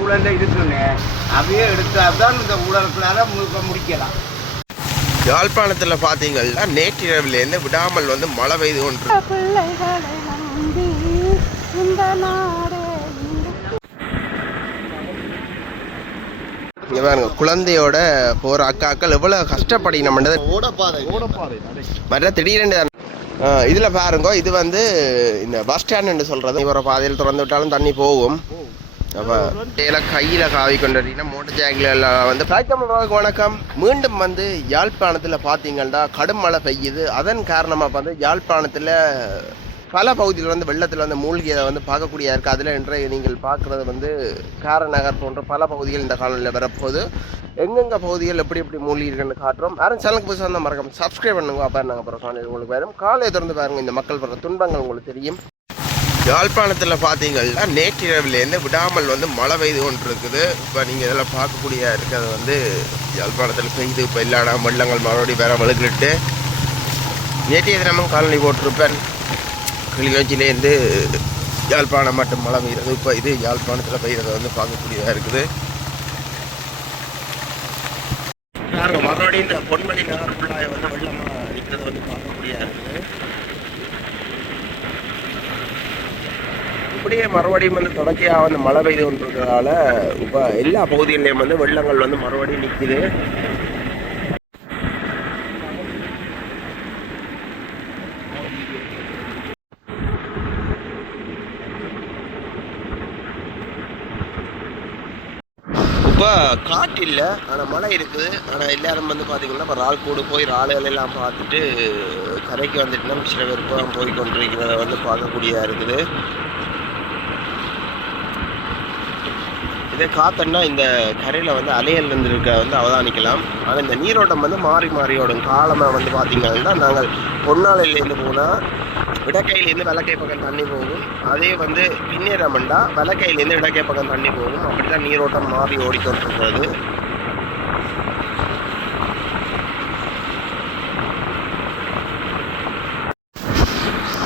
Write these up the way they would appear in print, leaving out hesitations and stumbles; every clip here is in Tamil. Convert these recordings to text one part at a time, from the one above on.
ஊழல் இருக்குன்னு அவையே எடுத்தால்தான் இந்த ஊழலுக்குள்ளால முடிக்கலாம். யாழ்ப்பாணத்தில் பார்த்தீங்கன்னா நேற்றிரவிலேருந்து விடாமல் வந்து மழை பெய்து கொண்டு இங்கே பாருங்க குழந்தையோட போகிற அக்காக்கள் எவ்வளோ கஷ்டப்படினோம்ன்றது மற்ற திடீரென்று இதில் பாருங்க இது வந்து இந்த பஸ் ஸ்டாண்டுன்னு சொல்கிறது இவரை பாதையில் திறந்து விட்டாலும் தண்ணி போகும். அப்போ கையில் காவி கொண்டீங்கன்னா மோட்டர் ஜாக்கில் வந்து வணக்கம். மீண்டும் வந்து யாழ்ப்பாணத்தில் பார்த்தீங்கன்னா கடும் மழை பெய்யுது. அதன் காரணமாக வந்து யாழ்ப்பாணத்தில் பல பகுதியில் வந்து வெள்ளத்தில் வந்து மூழ்கியதை வந்து பார்க்கக்கூடிய இருக்குது. அதில் இன்றைய நீங்கள் பார்க்குறது வந்து காரநகர் போன்ற பல பகுதிகள் இந்த காலநிலையில் வரப்போகுது. எங்கெங்கே பகுதிகள் எப்படி எப்படி மூழ்கி இருக்குன்னு காட்டுறோம். யாரும் சேனலுக்கு புதுசாக இருந்தால் மறக்காம சப்ஸ்கிரைப் பண்ணுங்க. அப்போ நாங்கள் அப்புறம் காலையில் உங்களுக்கு வரும். காலையை திறந்து பாருங்கள், இந்த மக்கள் படுற துன்பங்கள் உங்களுக்கு தெரியும். யாழ்ப்பாணத்தில் பார்த்தீங்கன்னா நேற்றிரவிலேருந்து விடாமல் வந்து மழை பெய்து கொண்டு இருக்குது. இப்போ நீங்கள் இதெல்லாம் பார்க்கக்கூடிய இருக்கிறது வந்து யாழ்ப்பாணத்தில் பெய்து இப்போ இல்லாத வெள்ளங்கள் மறுபடியும் வேற வலுக்கிட்டு நேற்றைய தினமும் காலனி போட்டிருப்பேன். கிளிநொச்சியிலேருந்து யாழ்ப்பாணம் மட்டும் மழை பெய்கிறது. இப்போ இது யாழ்ப்பாணத்தில் பெய்கிறத வந்து பார்க்கக்கூடியதாக இருக்குது. மறுபடியும் இந்த பொன்மணி நகர் ஃபுல்லாக வந்து வெள்ளமாக இருக்கிறத வந்து பார்க்கக்கூடியதாக இருக்குது. இப்படியே மறுபடியும் வந்து தொடர்ச்சியாக வந்து மழை பெய்து கொண்டிருக்கிறதால இப்போ எல்லா பகுதிகளிலையும் வந்து வெள்ளங்கள் வந்து மறுபடியும் நிற்குது. இப்போ காற்று இல்லை, ஆனால் மழை இருக்குது. ஆனால் எல்லாரும் வந்து பார்த்திங்கன்னா இப்போ இறால் கூடு போய் இறால்கள் எல்லாம் பார்த்துட்டு கரைக்கு வந்துட்டுனா சில பேருக்கு போய் கொண்டிருக்கிறத வந்து பார்க்கக்கூடியதாக இருக்குது. இதே காத்தன்னா இந்த கரையில் வந்து அலையல் இருக்க வந்து அவதானிக்கலாம். ஆனால் இந்த நீரோட்டம் வந்து மாறி மாறியோடும். காலமாக வந்து பார்த்திங்கன்னா நாங்கள் பொன்னாலையிலேருந்து போனால் இடக்கையிலேருந்து வெள்ளக்கை பக்கம் தண்ணி போகும். அதே வந்து பின்னேரமண்டா வெள்ளக்கையிலேருந்து இடக்கை பக்கம் தண்ணி போகும். அப்படி தான் நீரோட்டம் மாறி ஓடிக்கொண்டிருக்கிறது.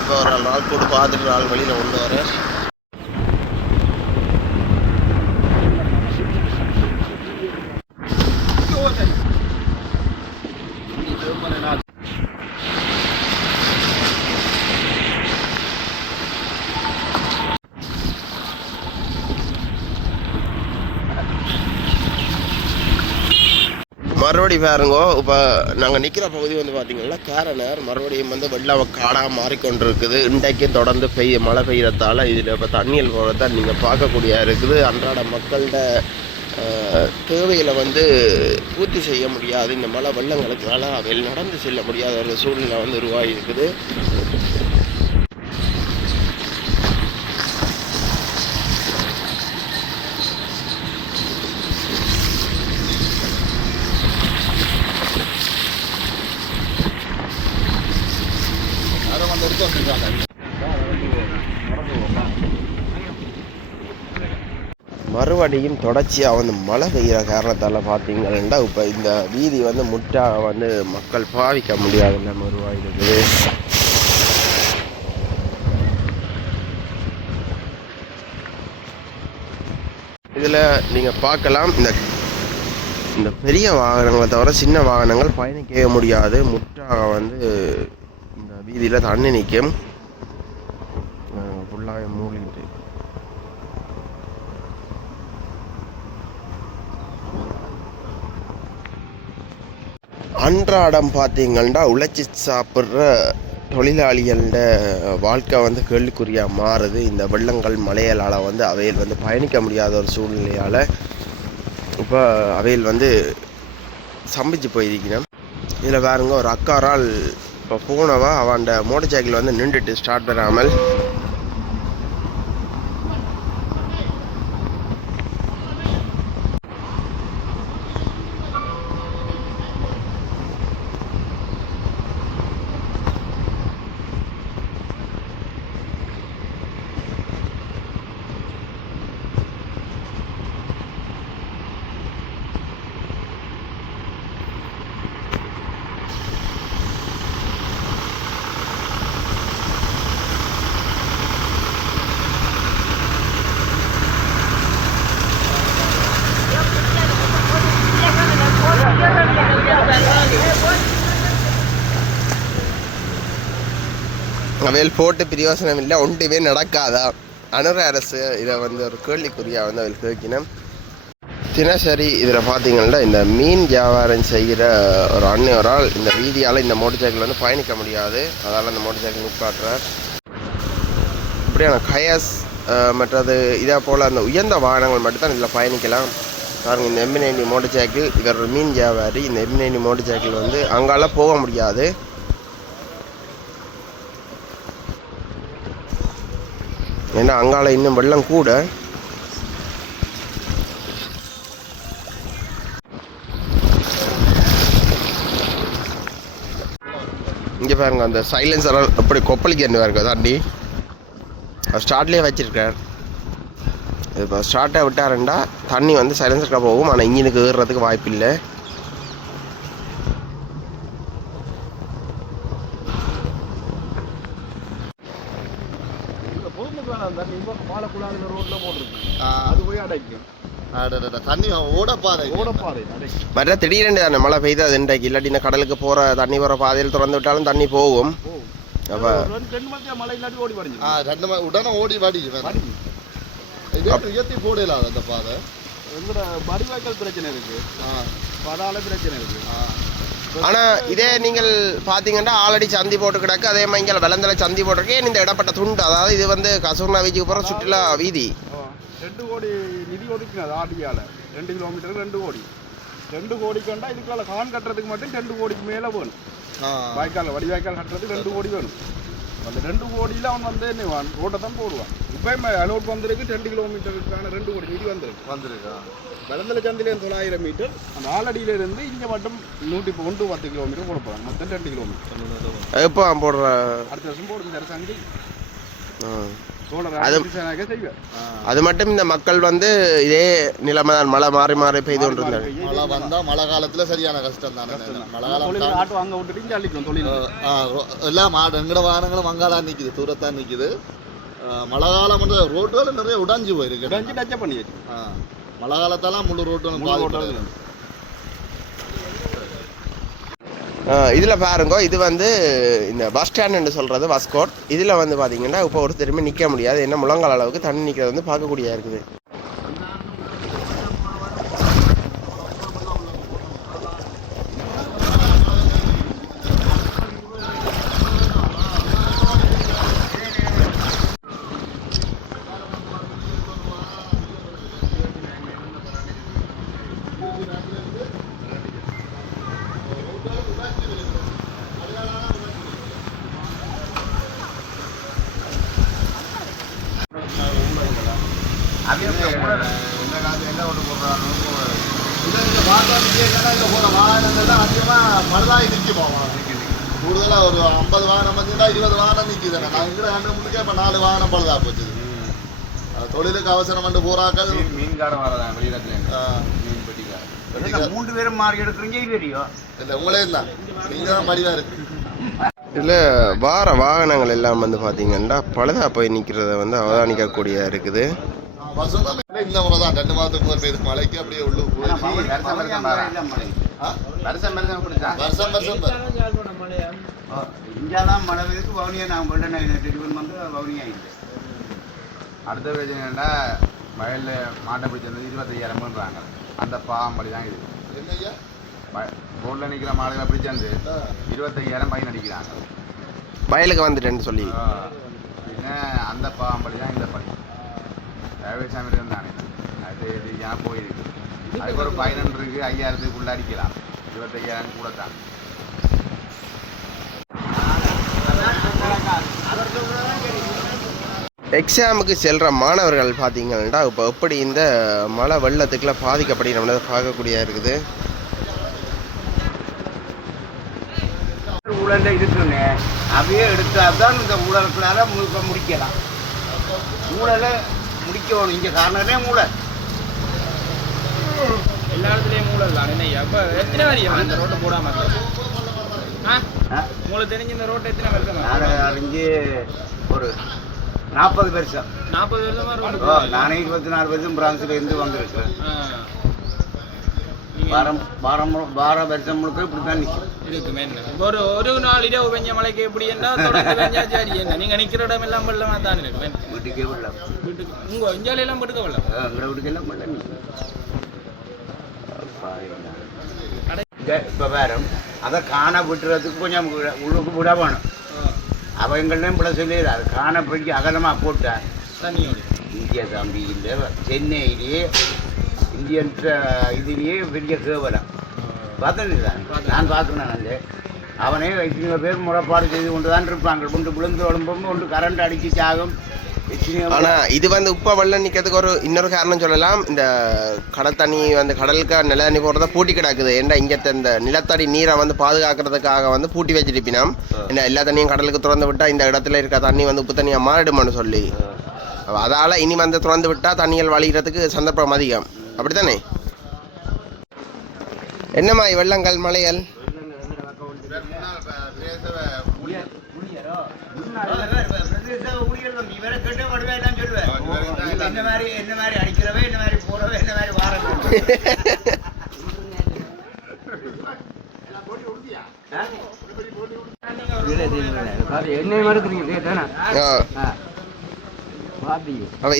இப்போ ஒரு நாள் போட்டு பார்த்துட்டு நாள் வழியில் கொண்டு வர மறுபடி பாருங்கோ. இப்போ நாங்கள் நிற்கிற பகுதி வந்து பார்த்திங்கன்னா காரநகர் மறுபடியும் வந்து வெள்ளம் காடாக மாறிக்கொண்டிருக்குது. இன்றைக்கு தொடர்ந்து மழை பெய்யறதால இதில் இப்போ தண்ணியில் போகிறதான் நீங்கள் பார்க்கக்கூடிய இருக்குது. அன்றாட மக்களோட தேவைகளை வந்து பூர்த்தி செய்ய முடியாது. இந்த மழை வெள்ளங்களுக்குனால அவையில் நடந்து செல்ல முடியாத ஒரு சூழ்நிலை வந்து உருவாகி இருக்குது. மறுபடியும் தொடர்ச்சியாக வந்து மழை பெய்கிற காரணத்தால் பார்த்தீங்கன்னா இப்போ இந்த வீதி வந்து முற்றாக வந்து மக்கள் பாவிக்க முடியாத நிலைமை உருவாகிருக்குது. இதில் நீங்கள் பார்க்கலாம் இந்த பெரிய வாகனங்களை தவிர சின்ன வாகனங்கள் பயணிக்கவே முடியாது. முற்றாக வந்து இந்த வீதியில் தண்ணி நிற்கும். ஃபுல்லாகவே மூழ்கிட்டு அன்றாடம் பார்த்தீங்கன்னா உழைச்சி சாப்பிட்ற தொழிலாளிகளோட வாழ்க்கை வந்து கேள்விக்குறியாக மாறுது. இந்த வெள்ளங்கள் மழையால் வந்து அவையில் வந்து பயணிக்க முடியாத ஒரு சூழ்நிலையால் இப்போ அவையில் வந்து சம்பிச்சு போயிருக்கணும். இதில் பாருங்க ஒரு அக்காரால் இப்போ போனவா அவன் மோட்டர் சைக்கிள் வந்து நின்றுட்டு ஸ்டார்ட் பண்ணாமல் அவையில் போட்டு பிரயோசனம் இல்லை, ஒன்றுமே நடக்காதா. அனுர அரசு இதை வந்து ஒரு கேள்விக்குறியாக வந்து அவள் கேட்கணும். தினசரி இதில் பார்த்தீங்கன்னா இந்த மீன் வியாபாரம் செய்கிற ஒரு அண்ணன் ஒரு ஆள் இந்த வீதியால் இந்த மோட்டர் சைக்கிள் வந்து பயணிக்க முடியாது, அதால் அந்த மோட்டர் சைக்கிள் நிற்பாட்டுறார். இப்படியான கயஸ் மற்றது இதே போல் அந்த உயர்ந்த வாகனங்கள் மட்டும்தான் இதில் பயணிக்கலாம். பாருங்கள், இந்த M90 மோட்டர் சைக்கிள், இவர் ஒரு மீன் வியாபாரி. இந்த M90 மோட்டர் சைக்கிள் வந்து அங்கால போக முடியாது. ஏன்னா அங்கால இன்னும் வெள்ளம் கூட. இங்கே பாருங்க, அந்த சைலன்சர் அப்படி கொப்பளிக்க என்ன பாருங்க தாண்டி ஸ்டார்ட்லேயே வச்சிருக்கார். இப்போ ஸ்டார்ட்டை விட்டாருண்டா தண்ணி வந்து சைலன்சருக்காக போகும், ஆனால் இன்ஜினுக்கு ஏறுறதுக்கு வாய்ப்பு இல்லை. மற்ற திடீரென்று தானே மழை பெய்து அது இன்றைக்கு, இல்லாட்டி இந்த கடலுக்கு போகிற தண்ணி போகிற பாதையில் திறந்து விட்டாலும் தண்ணி போகும். அப்போ உடனே ஓடி வாடி உயர்த்தி போடலாம் அந்த பாதை. வடிவாய்க்கால் பிரச்சனை இருக்கு, பதால பிரச்சனை இருக்கு. ஆனால் இதே நீங்கள் பார்த்தீங்கன்னா ஆல்ரெடி சந்தி போட்டு கிடக்கு, அதே மாதிரி இங்கே வெள்ளந்தில் சந்தி போட்டிருக்கேன். இந்த இடப்பட்ட துண்டு, அதாவது இது வந்து கசூர்னா வீதிக்கு போகிற சுற்றுலா வீதி. 2 கோடி நிதி ஒதுக்கினது ஆர்டிஆல 2 கிலோமீட்டருக்கு 2 கோடி. 2 கோடி கண்டா இதுக்குள்ள கான் கட்டுறதுக்கு மட்டும் 2 கோடிக்கு மேலே வேணும். வாய்க்கால் வடிவாய்க்கால் கட்டுறதுக்கு 2 கோடி வேணும். அந்த 2 கோடியில் அவன் வந்து என்ன ரோட்டை தான் போடுவான். இப்போ அலோட் வந்திருக்கு 2 கிலோமீட்டருக்கான 2 கோடி நிதி வந்திருக்கா. வெள்ளந்தல சந்திலேருந்து 900 மீட்டர், அந்த ஆலடியிலிருந்து இங்கே மட்டும் 110 கிலோமீட்டர் போட போகிறாங்க. மொத்தம் 2 கிலோமீட்டர். எப்போ போடுற அடுத்த வருஷம் போடுங்க அரசாங்கம். அது மட்டும் இந்த மக்கள் வந்து இதே நிலைமை தான், மழை மாறி மாறி பெய்து கொண்டிருந்தாங்க. மழை வந்தா மழை காலத்துல சரியான கஷ்டம் தானே. மழை காலம் ஆட்டு வாங்க விட்டுட்டு அள்ளிக்கும் தொழில் எல்லாம் எங்கட வாகனங்களும் அங்காதான் நிக்குது, தூரத்தான் நிக்குது. மழை காலம் வந்து ரோட்டுகள் நிறைய உடைஞ்சு போயிருக்கு, உடைஞ்சு டச் பண்ணியாச்சு. மழை காலத்தெல்லாம் முழு ரோட்டு. இதில் பாருங்க, இது வந்து இந்த பஸ் ஸ்டாண்டுன்னு சொல்கிறது வஸ்கோட். இதில் வந்து பார்த்தீங்கன்னா இப்போ ஒருத்தருமே நிற்க முடியாது, என்ன முழங்கால் அளவுக்கு தண்ணி நிற்கிறது வந்து பார்க்கக்கூடியதாக இருக்குது. கூடுதலா ஒரு 50 வாகனம் வந்து 20 வாகனம் நிக்குது. நான் இங்க கண்டுபிடிக்க இப்ப 4 வாகனம் பழுதா போச்சு. தொழிலுக்கு அவசரம் வந்து போறாக்கள் மீன்காரம் வரதான் வெளியிடத்துல மீன் பெட்டிக்கார 3 பேரும் மாறி எடுக்கிறீங்க. இல்ல உங்களே தான், நீங்க தான் மடிவா இருக்கு. இதில் வார வாகனங்கள் எல்லாம் வந்து பார்த்தீங்கன்னா பழுதா போய் நிற்கிறத வந்து அவதானிக்கக்கூடியதாக இருக்குது. இந்த முறை தான் 2 மாதத்துக்கு முதல் பெய்த மழைக்கு அப்படியே உள்ளுக்கு இங்கெல்லாம் மழை பெய்துக்கு வவுனியா நாங்கள் பண்ண டெலிவரி வந்து வவுனியா ஆகிடுது. அடுத்த பிரச்சனை என்னன்னா வயலில் மாட்டை பிடிச்சிருந்தது 25,000 அந்த பாம்படி தான் இது. என்னையா ரோட்டில் நிற்கிற மாடுகளை பிடிச்சிருந்து 25,000 பையன் அடிக்கிறாங்க வயலுக்கு வந்துட்டேன்னு சொல்லி. பின்ன அந்த பாம்படி தான் இந்த படி தேவைசாமி இருந்தானே அது ஏன் போயிருக்கு. அதுக்கு ஒரு ஃபைனல் இருக்கு, 5,000க்குள்ள அடிக்கலாம், 25,000 கூட தான். எக்ஸாமுக்கு செல்கிற மாணவர்கள் பார்த்தீங்கன்னா இப்போ எப்படி இந்த மழை வெள்ளத்துக்குலாம் பாதிக்கப்படி நம்ம பார்க்கக்கூடியதாக இருக்குது. ஊழலில் இருக்குன்னு அவையே எடுத்தால்தான் இந்த ஊழலுக்குள்ளார முடிக்கலாம். ஊழலை முடிக்கணும். இங்கே காரணமே ஊழல், எல்லா இடத்துலையும் மூலம் தான். என்ன அப்போ எத்தனை வரையும் இந்த ரோட்டை போடாமல் உங்களுக்கு தெரிஞ்சு இந்த ரோட்டை எத்தனை வருஷம்? அறிஞ்சு ஒரு 40 வருஷம். 40 வருஷமா ரோடு. நானே 24 வருஷம் பிரான்ஸ்ல இருந்து வந்திருக்கு. வார வருஷம் முழுக்க இப்படி தான் நிற்கும். இருக்கும் என்ன ஒரு நாள் இரவு பெஞ்ச மழைக்கு எப்படி என்ன தொடர்ந்து பெஞ்சா சரி என்ன நீங்க நிக்கிற இடம் எல்லாம் வெள்ளமா தான் இருக்கும். வீட்டுக்கே வெள்ளம், வீட்டுக்கு உங்க இஞ்சால எல்லாம் வீட்டுக்கு வெள்ளம். எங்களை வீட்டுக்கெல்லாம் வெள்ளம் நிற்கும். இப்போ வேறு அதை காண விட்டுறதுக்கு கொஞ்சம் உள்ளுக்கு விட வேணும். அவங்கள்டையும் பிள்ளை சொல்லிடுறாரு காண பிடிச்சி அகலமாக போட்டார் தண்ணியோடு. இந்திய தம்பி இல்லை சென்னையிலேயே இந்தியன் இதுலேயே பெரிய கேவலம் பார்த்தேன் நான் பார்க்கணும். அவனே எத்தனையோ பேர் முறைப்பாடு செய்து கொண்டு தான் இருப்பாங்க. ஒன்று விழுந்து உடம்பும் ஒன்று கரண்ட் அடிச்சு சாகும். ஆனா இது வந்து உப்ப வெள்ளம் நிக்கிறதுக்கு ஒரு இன்னொரு காரணம் சொல்லலாம். இந்த கடல் தண்ணி வந்து கடலுக்கு நில தண்ணி போடுறத பூட்டி கிடக்குது. ஏன்னா இங்க இந்த நிலத்தடி நீரை வந்து பாதுகாக்கிறதுக்காக வந்து பூட்டி வச்சிருப்பினோம். ஏன்னா எல்லா தண்ணியும் கடலுக்கு திறந்து விட்டா இந்த இடத்துல இருக்க தண்ணி வந்து உப்பு தண்ணியா மாறிடுமான்னு சொல்லி அதால இனி வந்து திறந்து விட்டா தண்ணிகள் வழிகிறதுக்கு சந்தர்ப்பம் அதிகம். அப்படித்தானே? என்னம்மா வெள்ளங்கள் மலைகள் இவரை கேட்டு வடுவேன் சொல்லுவேன். என்ன மாதிரி அடிக்கிறவே என்ன மாதிரி போறவே என்ன மாதிரி வாரவே என்ன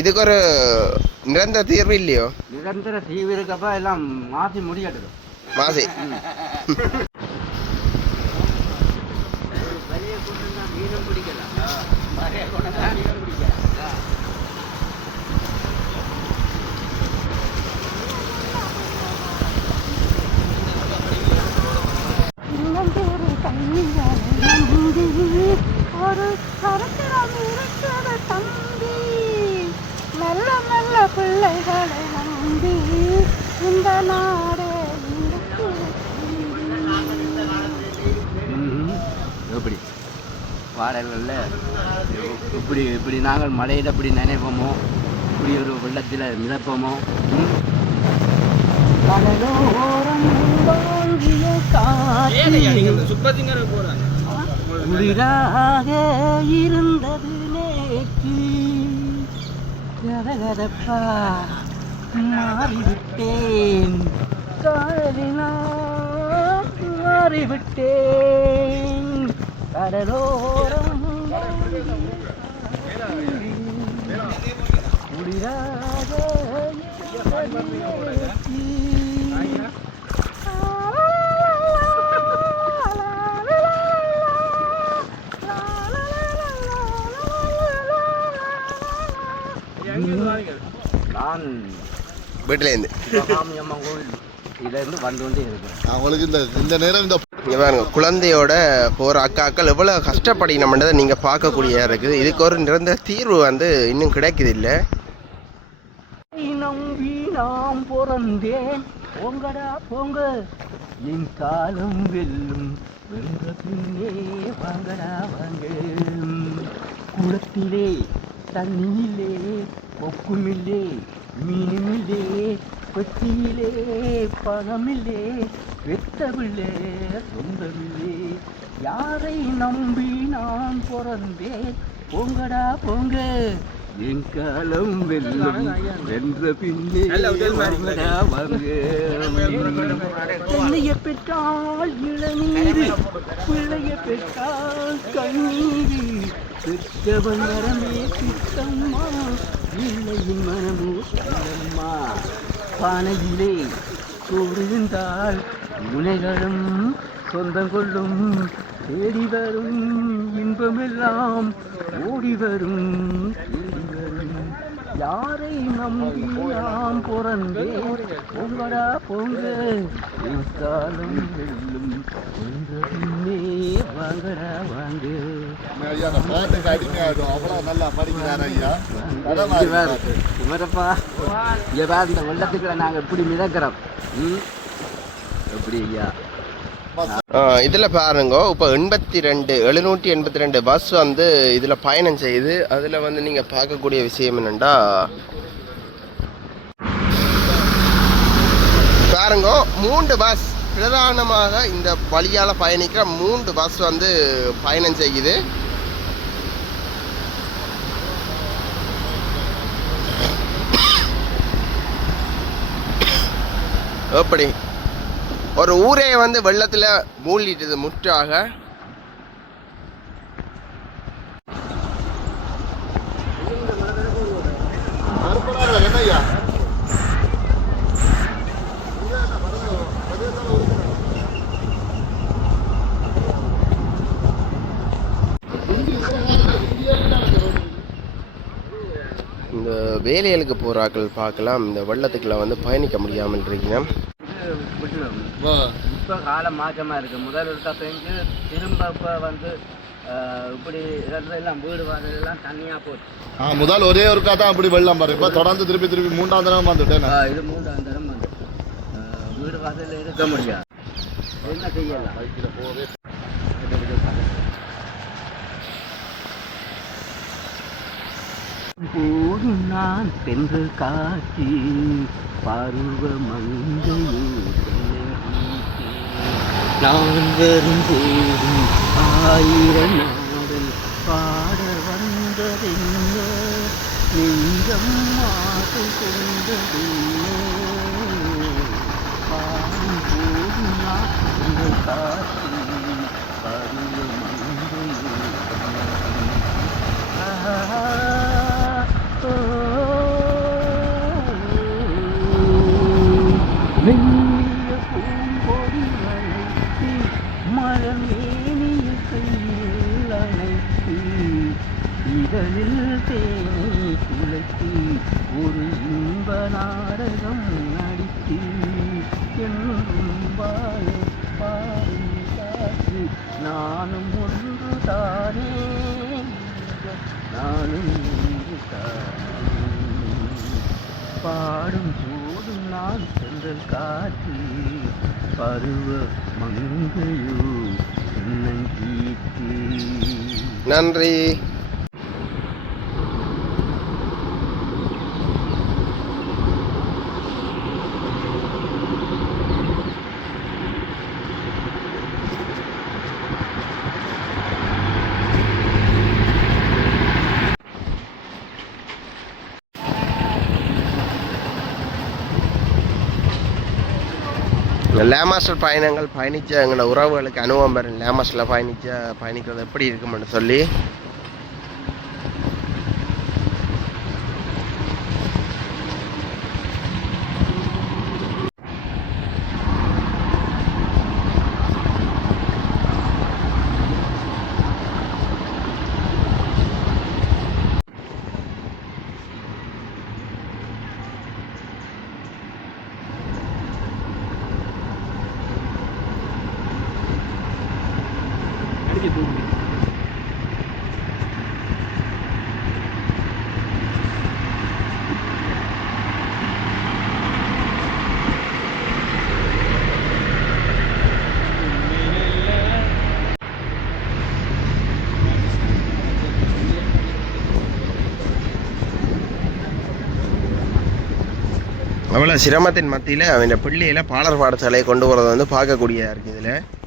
இதுக்கு ஒரு நிரந்தர தீர்வு இல்லையோ? நிரந்தர தீர்வு இருக்கப்ப எல்லாம் மாசி முடியாது. மாசி மீனும் பிடிக்கலாம். ஒரு சரித்திரம் இருக்கிறது தம்பி, நல்ல நல்ல பிள்ளைகளை நம்பி இந்த நாடே எப்படி பாடல்களில் இப்படி இப்படி நாங்கள் மழையில் இப்படி நினைப்போமோ, இப்படி ஒரு வெள்ளத்தில் மிதப்போமோ, கடலோரம் வாங்கிய சுப்பத்திங்கரை போறாங்க குளிராக இருந்தது நேற்று, கதகதப்பா மாறிவிட்டேன், காதலினால் மாறிவிட்டேன், கடலோரம் குளிராக இருந்தது நேற்று. நான் வீட்டிலேருந்து சிவகாமி அம்மன் கோவில் இதிலேருந்து வந்து கொண்டே இருக்கிறேன். அவங்களுக்கு இந்த நேரம் இந்த இங்கே பாருங்க, குழந்தையோட போகிற அக்காக்கள் எவ்வளோ கஷ்டப்படினோம்ன்றதை நீங்கள் பார்க்கக்கூடியதாக இருக்குது. இதுக்கு ஒரு நிரந்தர தீர்வு வந்து இன்னும் கிடைக்குது இல்லை. நம்பி நாம் பிறந்தேன், பொங்கடா பொங்க என் காலம் வெல்லும், வென்ற பின்னே வாங்கடா வாங்க, குளத்திலே தண்ணியிலே கொக்குமில்லே மீனுமில்லே, பெட்டியிலே பணமில்லே, வெத்தமில்லே சொந்தமில்லே, யாரை நம்பி நான் பிறந்தேன், பொங்கடா பொங்க என் காலம் வெல்லும், வென்ற பின்னே வாங்கடா வாங்க. பிள்ளைய பெற்றால் இளநீர், பிள்ளைய பெற்றால் கண்ணீர், பெற்றவன் மரமே பித்தம்மா, பிள்ளையின் மனமோ சொல்லம்மா, பானையிலே சோறு இருந்தால் முனைகளும் சொந்தம் கொள்ளும், தேடி வரும் இன்பமெல்லாம் ஓடி வரும் தேடி வரும், யாரை நம்பி நாம் பிறந்தேன், பொங்கடா பொங்க என் காலம் வெல்லும், என்ற பின்னே வாங்கடா வாங்க. பாட்டுக்கு அடிமையாடும். அவ்வளோ நல்லா படிக்கிறார் ஐயா. இவரப்பா இவா இந்த வெள்ளத்துக்குள்ள நாங்கள் எப்படி மிதக்கிறோம் எப்படி ஐயா. இதில் பாருங்க, இப்போ 782 பஸ் வந்து இதில் பயணம் செய்யுது. அதில் வந்து நீங்கள் பார்க்கக்கூடிய விஷயம் என்னென்னா பாருங்க, 3 பஸ் பிரதானமாக இந்த வழியால் பயணிக்கிற 3 பஸ் வந்து பயணம் செய்யுது. எப்படி ஒரு ஊரே வந்து வெள்ளத்தில் மூழ்கிட்டது முற்றாக. இந்த வேலைகளுக்கு போகிறாக்கள் பார்க்கலாம், இந்த வெள்ளத்துக்குள்ள வந்து பயணிக்க முடியாமல் இருக்கீங்க. இப்போ காலம் மாற்றமாக இருக்குது. முதல் இருக்கா பெஞ்சு திரும்ப இப்போ வந்து இப்படி எல்லாம் வீடு வாசலாம் தனியாக போச்சு. முதல் ஒரே ஒருக்கா தான் அப்படி வெள்ளம் பாரு. இப்போ தொடர்ந்து திருப்பி 3ஆம் தடவை வந்துட்டேன். இது 3ஆம் தரம் வந்து வீடு வாசலில் இருக்க முடியாது. என்ன செய்யலாம்? போதும் நான் சென்று காட்சி பருவ நான் வரும்போதும் 1000 நாடல் பாட வந்ததென்ன நெஞ்சம் மாற்று கொண்டதென்ன பாடும் போதும் நான் சென்று காட்சி பருவ மெல்லிய பூங்கொடி அழைத்து மரமேனிய கையில் அணைத்து இதழில் தேனை குலைத்து ஒரு இன்ப நாடகம் நடித்து என்றும் வாழ பாடு நானும் ஒன்று தானே நானும் ஒன்று தானே பாடும் போதும் நான் சென்றல் காற்று பருவ மங்கையோ என்னங்கீத்து. நன்றி. லேமாஸ்டர் பயணங்கள் பயணித்த எங்களோட உறவுகளுக்கு அனுபவம் பெறும். லேமாஸ்டரில் பயணிக்கிறது எப்படி இருக்குமென்னு சொல்லி அவ்வளோ சிரமத்தின் மத்தியில் அவன் பிள்ளையில் பாலர் பாடசாலையை கொண்டு போகிறத வந்து பார்க்கக்கூடியதாக இருக்குது. இதில்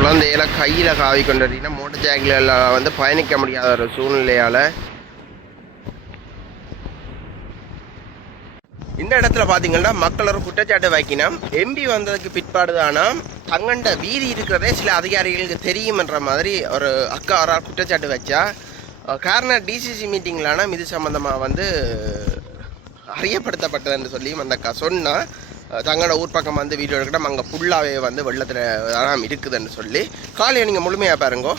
குழந்தையில கையில் காவி கொண்டீங்கன்னா மோட்டர் சைக்கிளில் வந்து பயணிக்க முடியாத ஒரு சூழ்நிலையால் இந்த இடத்துல பார்த்தீங்கன்னா மக்கள் ஒரு குற்றச்சாட்டு வைக்கணும். எம்பி வந்ததுக்கு பிற்பாடு தானா தங்கண்ட வீதி இருக்கிறதே சில அதிகாரிகளுக்கு தெரியும்ன்ற மாதிரி ஒரு அக்கா ஒரு குற்றச்சாட்டு வச்சா. காரணம் டிசிசி மீட்டிங்லானா இது சம்மந்தமாக வந்து அறியப்படுத்தப்பட்டதுன்னு சொல்லியும் அந்த அக்கா சொன்னால் தங்களோட ஊர் பக்கம் வந்து வீடியோ எடுக்கணும். அங்கே ஃபுல்லாகவே வந்து வெள்ளத்தில் இருக்குதுன்னு சொல்லி காலையை நீங்கள் முழுமையாக பாருங்கோ.